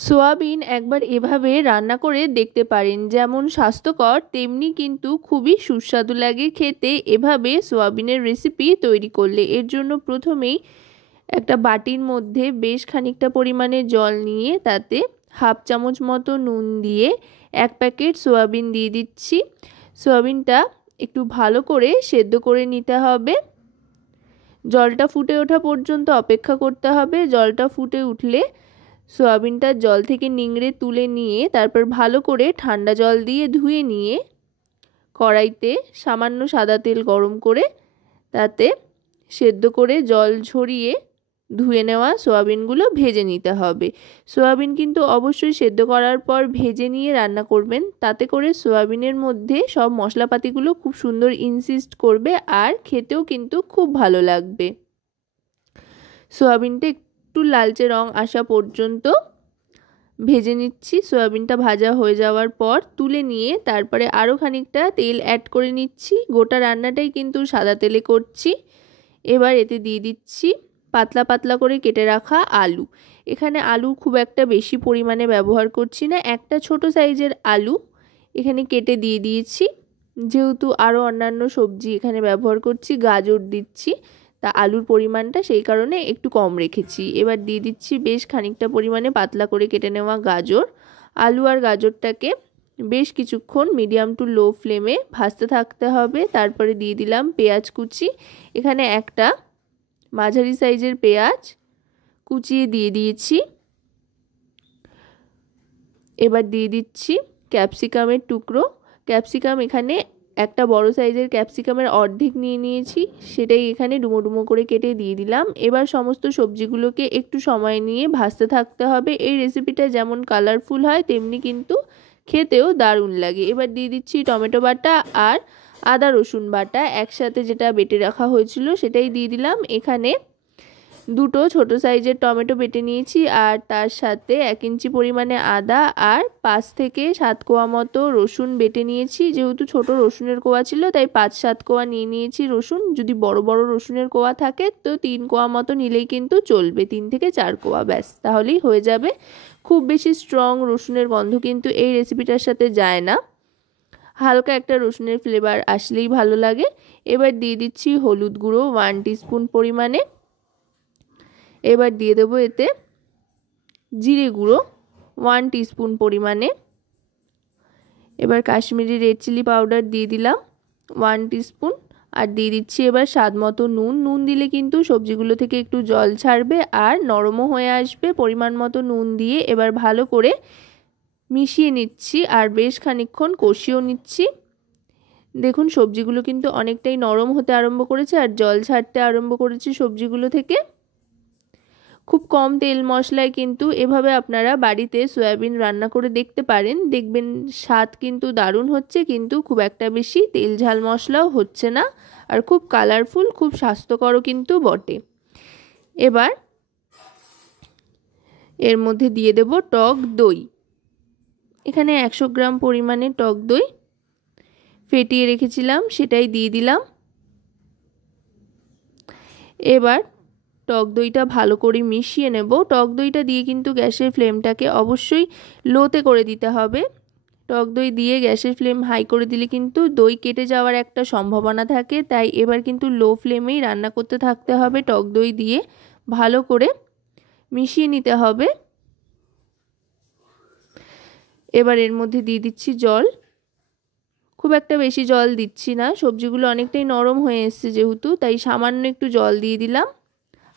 Soybean একবার এভাবে রান্না করে দেখতে পারেন, যেমন স্বাস্থ্যকর তেমনি কিন্তু খুবই সুস্বাদু লাগে খেতে এভাবে সোয়াবিনের রেসিপি তৈরি করলে। এর জন্য প্রথমেই একটা বাটির মধ্যে বেশ খানিকটা পরিমাণে জল নিয়ে তাতে হাফ চামচ মতো নুন দিয়ে 1 প্যাকেট সোয়াবিন দিয়ে দিচ্ছি। সোয়াবিনটা একটু ভালো করে সেদ্ধ করে নিতে হবে। জলটা ফুটে ওঠা পর্যন্ত অপেক্ষা করতে হবে। জলটা ফুটে উঠলে সোয়াবিনটা জল থেকে নিংড়ে তুলে নিয়ে তারপর ভালো করে ঠান্ডা জল দিয়ে ধুয়ে নিয়ে কড়াইতে সামান্য সাদা তেল গরম করে তাতে সেদ্ধ করে জল ঝরিয়ে ধুয়ে নেওয়া সোয়াবিনগুলো ভেজে নিতে হবে। সোয়াবিন কিন্তু অবশ্যই সেদ্ধ করার পর ভেজে নিয়ে রান্না করবেন, তাতে করে সোয়াবিনের মধ্যে সব মশলাপাতিগুলো খুব সুন্দর ইনসিস্ট করবে আর খেতেও কিন্তু খুব ভালো লাগবে। সোয়াবিনটা একটু লালচে রং আসা পর্যন্ত ভেজে নিচ্ছি। সোয়াবিনটা ভাজা হয়ে যাওয়ার পর তুলে নিয়ে তারপরে আরও খানিকটা তেল অ্যাড করে নিচ্ছি। গোটা রান্নাটাই কিন্তু সাদা তেলে করছি। এবার এতে দিয়ে দিচ্ছি পাতলা পাতলা করে কেটে রাখা আলু। এখানে আলু খুব একটা বেশি পরিমাণে ব্যবহার করছি না, একটা ছোট সাইজের আলু এখানে কেটে দিয়ে দিয়েছি। যেহেতু আরও অন্যান্য সবজি এখানে ব্যবহার করছি, গাজর দিচ্ছি, তা আলুর পরিমাণটা সেই কারণে একটু কম রেখেছি। এবার দিয়ে দিচ্ছি বেশ খানিকটা পরিমাণে পাতলা করে কেটে নেওয়া গাজর। আলু আর গাজরটাকে বেশ কিছুক্ষণ মিডিয়াম টু লো ফ্লেমে ভাজতে থাকতে হবে। তারপরে দিয়ে দিলাম পেঁয়াজ কুচি। এখানে একটা মাঝারি সাইজের পেঁয়াজ কুচিয়ে দিয়ে দিয়েছি। এবার দিয়ে দিচ্ছি ক্যাপসিকামের টুকরো। ক্যাপসিকাম এখানে একটা বড় সাইজের ক্যাপসিকামের অর্ধেক নিয়ে নিয়েছি, সেটাই এখানে ডুমো ডুমো করে কেটে দিয়ে দিলাম। এবার সমস্ত সবজিগুলোকে একটু সময় নিয়ে ভাজতে থাকতে হবে। এই রেসিপিটা যেমন কালারফুল হয় তেমনি কিন্তু খেতেও দারুণ লাগে। এবার দিয়ে দিচ্ছি টমেটো বাটা আর আদা রসুন বাটা একসাথে যেটা বেটে রাখা হয়েছিল সেটাই দিয়ে দিলাম। এখানে দুটো ছোট সাইজের টমেটো বেটে নিয়েছি আর তার সাথে 1 ইঞ্চি পরিমাণে আদা আর 5 থেকে 7 কোয়া মতো রসুন বেটে নিয়েছি। যেহেতু ছোট রসুনের কোয়া ছিল তাই 5-7 কোয়া নিয়ে নিয়েছি রসুন। যদি বড় বড় রসুনের কোয়া থাকে তো 3 কোয়া মতো নিলেই কিন্তু চলবে, 3 থেকে 4 কোয়া ব্যাস তাহলেই হয়ে যাবে। খুব বেশি স্ট্রং রসুনের গন্ধ কিন্তু এই রেসিপিটার সাথে যায় না, হালকা একটা রসুনের ফ্লেভার আসলেই ভালো লাগে। এবার দিয়ে দিচ্ছি হলুদ গুঁড়ো 1 টিস্পুন পরিমাণে। এবার দিয়ে দেবো এতে জিরে গুঁড়ো 1 টিস্পুন পরিমাণে। এবার কাশ্মীরি রেড চিলি পাউডার দিয়ে দিলাম 1 টিস্পুন আর দিয়ে দিচ্ছি এবার স্বাদ মতো নুন। নুন দিলে কিন্তু সবজিগুলো থেকে একটু জল ছাড়বে আর নরমও হয়ে আসবে। পরিমাণ মতো নুন দিয়ে এবার ভালো করে মিশিয়ে নিচ্ছি আর বেশ খানিকক্ষণ কষিয়েও নিচ্ছি। দেখুন সবজিগুলো কিন্তু অনেকটাই নরম হতে আরম্ভ করেছে আর জল ছাড়তে আরম্ভ করেছে সবজিগুলো থেকে। খুব কম তেল মশলায় কিন্তু এভাবে আপনারা বাড়িতে সয়াবিন রান্না করে দেখতে পারেন, দেখবেন স্বাদ কিন্তু দারুণ হচ্ছে, কিন্তু খুব একটা বেশি তেল ঝাল মশলাও হচ্ছে না আর খুব কালারফুল, খুব স্বাস্থ্যকরও কিন্তু বটে। এবার এর মধ্যে দিয়ে দেব টক দই। এখানে 100 গ্রাম পরিমাণে টক দই ফেটিয়ে রেখেছিলাম সেটাই দিয়ে দিলাম। এবার টক দইটা ভালো করে মিশিয়ে নেব। টক দইটা দিয়ে কিন্তু গ্যাসের ফ্লেমটাকে অবশ্যই লোতে করে দিতে হবে। টক দই দিয়ে গ্যাসের ফ্লেম হাই করে দিলে কিন্তু দই কেটে যাওয়ার একটা সম্ভাবনা থাকে, তাই এবার কিন্তু লো ফ্লেমেই রান্না করতে থাকতে হবে। টক দই দিয়ে ভালো করে মিশিয়ে নিতে হবে। এবার এর মধ্যে দিয়ে দিচ্ছি জল। খুব একটা বেশি জল দিচ্ছি না, সবজিগুলো অনেকটাই নরম হয়ে এসছে যেহেতু, তাই সামান্য একটু জল দিয়ে দিলাম,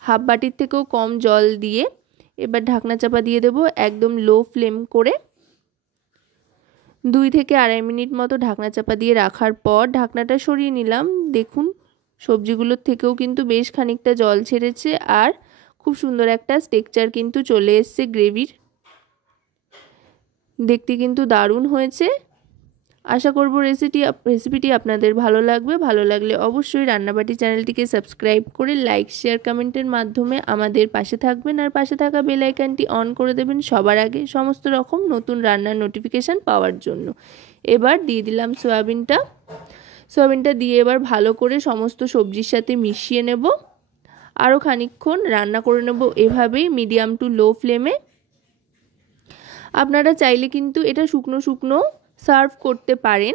হাফ বাটির থেকেও কম জল দিয়ে। এবার ঢাকনা চাপা দিয়ে দেবো একদম লো ফ্লেম করে। 2 থেকে 2.5 মিনিট মতো ঢাকনা চাপা দিয়ে রাখার পর ঢাকনাটা সরিয়ে নিলাম। দেখুন সবজিগুলোর থেকেও কিন্তু বেশ খানিকটা জল ছেড়েছে আর খুব সুন্দর একটা টেক্সচার কিন্তু চলে এসছে গ্রেভির। দেখতে কিন্তু দারুণ হয়েছে। আশা করব রেসিপিটি আপনাদের ভালো লাগবে। ভালো লাগলে অবশ্যই রান্নাবাটি চ্যানেলটিকে সাবস্ক্রাইব করে লাইক শেয়ার কমেন্টের মাধ্যমে আমাদের পাশে থাকবেন আর পাশে থাকা বেল আইকনটি অন করে দেবেন সবার আগে সমস্ত রকম নতুন রান্নার নোটিফিকেশান পাওয়ার জন্য। এবার দিয়ে দিলাম সোয়াবিনটা দিয়ে এবার ভালো করে সমস্ত সবজির সাথে মিশিয়ে নেব। আরও খানিকক্ষণ রান্না করে নেব এভাবেই মিডিয়াম টু লো ফ্লেমে। আপনারা চাইলে কিন্তু এটা শুকনো শুকনো সার্ভ করতে পারেন,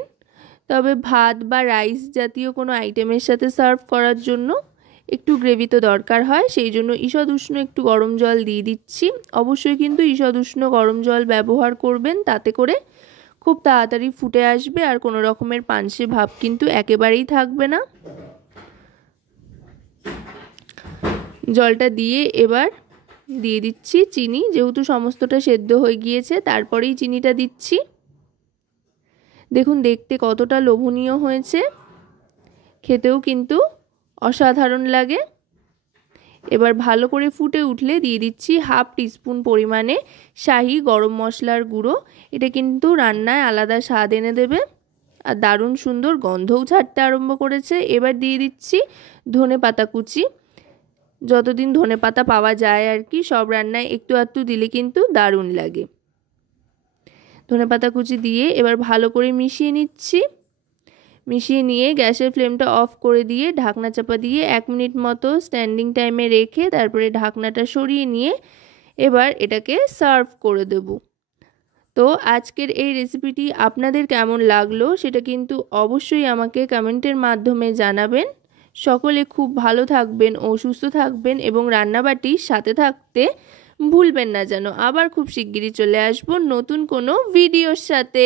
তবে ভাত বা রাইস জাতীয় কোনো আইটেমের সাথে সার্ভ করার জন্য একটু গ্রেভি তো দরকার হয়, সেই জন্য ঈষৎ উষ্ণ একটু গরম জল দিয়ে দিচ্ছি। অবশ্যই কিন্তু ঈষৎ উষ্ণ গরম জল ব্যবহার করবেন, তাতে করে খুব তাড়াতাড়ি ফুটে আসবে আর কোনো রকমের পানসে ভাব কিন্তু একেবারেই থাকবে না। জলটা দিয়ে এবার দিয়ে দিচ্ছি চিনি, যেহেতু সমস্তটা সেদ্ধ হয়ে গিয়েছে তারপরেই চিনিটা দিচ্ছি। দেখুন দেখতে কতটা লোভনীয় হয়েছে, খেতেও কিন্তু অসাধারণ লাগে। এবার ভালো করে ফুটে উঠলে দিয়ে দিচ্ছি হাফ টিস্পুন পরিমাণে শাহি গরম মশলার গুঁড়ো। এটা কিন্তু রান্নায় আলাদা স্বাদ এনে দেবে আর দারুণ সুন্দর গন্ধও ছাড়তে আরম্ভ করেছে। এবার দিয়ে দিচ্ছি ধনেপাতা কুচি, যতদিন ধনেপাতা পাওয়া যায় আর কি, সব রান্নায় একটু আধটু দিলে কিন্তু দারুণ লাগে। ধনেপাতা কুচি দিয়ে এবার ভালো করে মিশিয়ে নিচ্ছি। মিশিয়ে নিয়ে গ্যাসের ফ্লেমটা অফ করে দিয়ে ঢাকনা চাপা দিয়ে 1 মিনিট মতো স্ট্যান্ডিং টাইমে রেখে তারপরে ঢাকনাটা সরিয়ে নিয়ে এবার এটাকে সার্ভ করে দেব। তো আজকের এই রেসিপিটি আপনাদের কেমন লাগলো সেটা কিন্তু অবশ্যই আমাকে কমেন্টের মাধ্যমে জানাবেন। সকলে খুব ভালো থাকবেন ও সুস্থ থাকবেন এবং রান্নাবাটির সাথে থাকতে ভুলবেন না যেন। আবার খুব শিগগিরই চলে আসবো নতুন কোনো ভিডিওর সাথে।